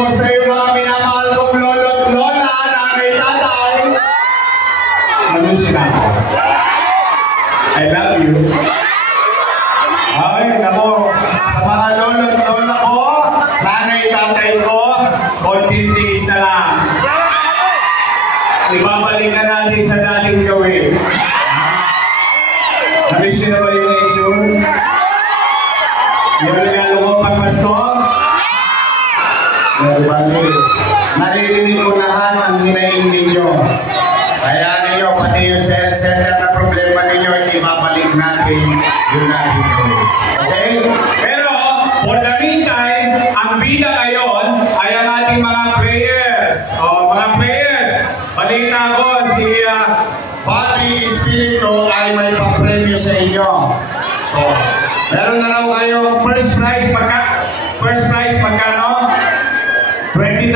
Kamusta yung mga minamahal kong lolo at lola, nanay, tatay? Manusin ako. I love you. Ay, nako. Sa mga lolo at lola ko, nanay, tatay ko, konting days na lang. Ibabalik na natin sa dating gawin. Namiss niyo na ba yung issue? Yung regalo ko pag Pasko? Naririnig ko lahat ang hinaing ninyo. Kaya ninyo, pati yung center na problema ninyo, hindi babalik natin yung natin gawin. Okay? Pero, for the meantime, ang bida ngayon ay ang ating mga prayers. O, mga prayers. Balita ko, si Bobby Espiritu ay may pa-premyo sa inyo. So, meron na raw kayo first prize magkano? 20,000.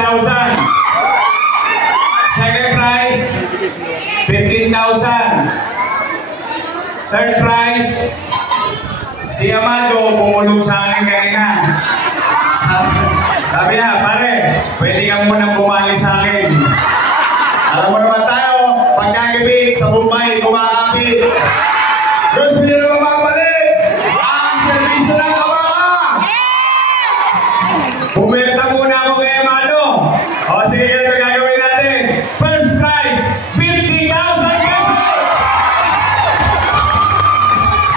Second prize, 15,000. Third prize, si Amado bumulong sa akin kanina. Sabi na, pare, pwede ka munang bumali sa akin. Alam mo naman tayo, pagkagibig sa Bombay, kumakapit. Gusto niyo naman mabalik? Ang servisyo ng kabahan! Bumenta muna ako kay Amado. O sige, ito gagawin natin. First prize, 50,000 pesos!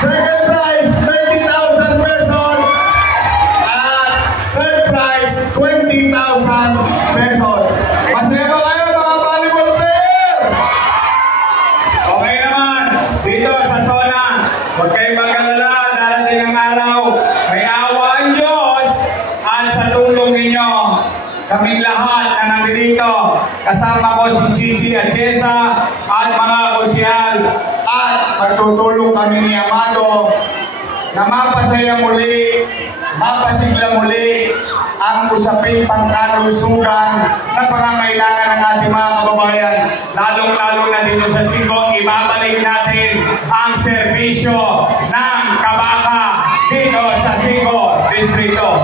Second prize, 30,000 pesos! At third prize, 20,000 pesos. Masaya ba kayo mga volleyball player? Okay naman, dito sa zona, huwag kayong mag-alala, darating ang araw, may awa ang Diyos at sa tulong ninyo, kaming lahat na nandito, kasama ko si Gigi at Jessa at mga kusyal at magtutulong kami ni Amado na mapasaya muli, mapasigla muli ang usaping pangkalusugan na pangangailangan ng ating mga kababayan, lalong-lalo na dito sa Sigo. Ibabalik natin ang serbisyo ng Kabaka dito sa Sigo Distrito.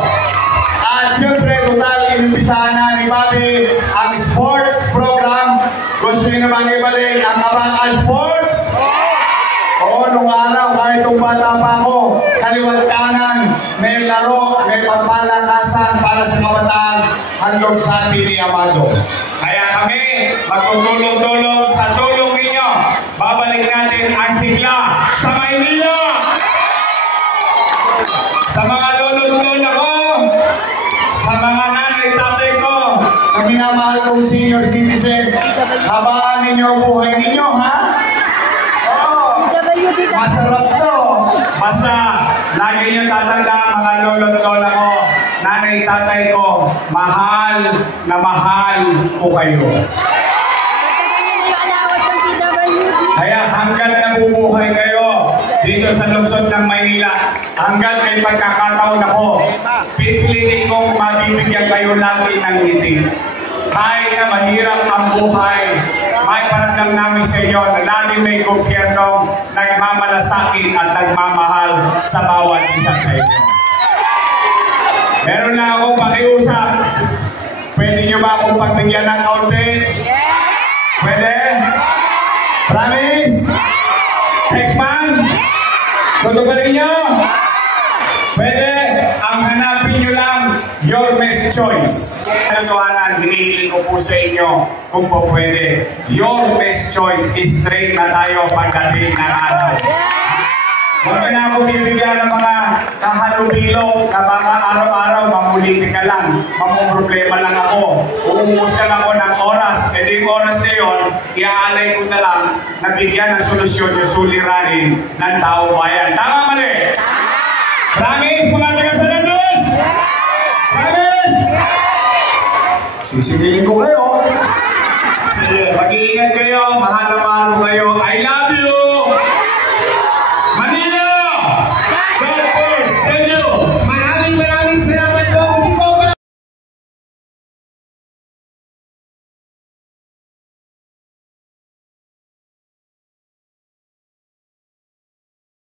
At siyempre, total inumpisahan na ni Bobby ang sports program. Gusto nyo naman ibalik ang Kabaka Sports? Oo, nung araw, kahit itong bata pa ako, kaliwat kanan, may laro, may pagpalakasan para sa kabataan, handog sa atin ni Amado. Kaya kami, magtutulong-tulong sa tulong ninyo. Babalik natin ang sigla sa Maynila. Sa mga lolo-lola ko, sa mga nanay-tatay ko, na minamahal kong senior citizen, habaan ninyo ang buhay ninyo, ha? Masarap to. Basta, lagi nyo tatanda mga lolo't lola ko, nanay tatay ko, mahal na mahal ko kayo. Kaya hanggat nabubuhay kayo dito sa lungsod ng Maynila, hanggat may pagkakataon ako, pipilitin kong mabibigyan kayo lagi ng ngiti. Kahit na mahirap ang buhay, may paramdam namin sa inyo na lagi may gobyernong nagmamalasakit at nagmamahal sa bawat isa sa inyo. Meron lang akong pakiusap. Pwede nyo ba akong pagbigyan ng kaunti? Pwede? Promise? Next month? Tutugalin nyo? Pwede? Ang hanapin nyo lang, your best choice. Katotohanan, hinihiling ko po sa inyo kung po pwede. Your best choice is straight na tayo pagdating ng araw. Huwag na ako bibigyan ng mga kahalubilo na baka araw-araw mamulitin ka lang, mamumroblema lang ako, uubos lang ako ng oras, e di yung oras na yun, iaalay ko na lang na bigyan ng solusyon yung suliranin ng tao bayan. Tama mali? Promise mga taga-San Andres? Promise? Sisigilin ko kayo. Sige, mag-iingat kayo, mahal na mahal ko kayo. I love you!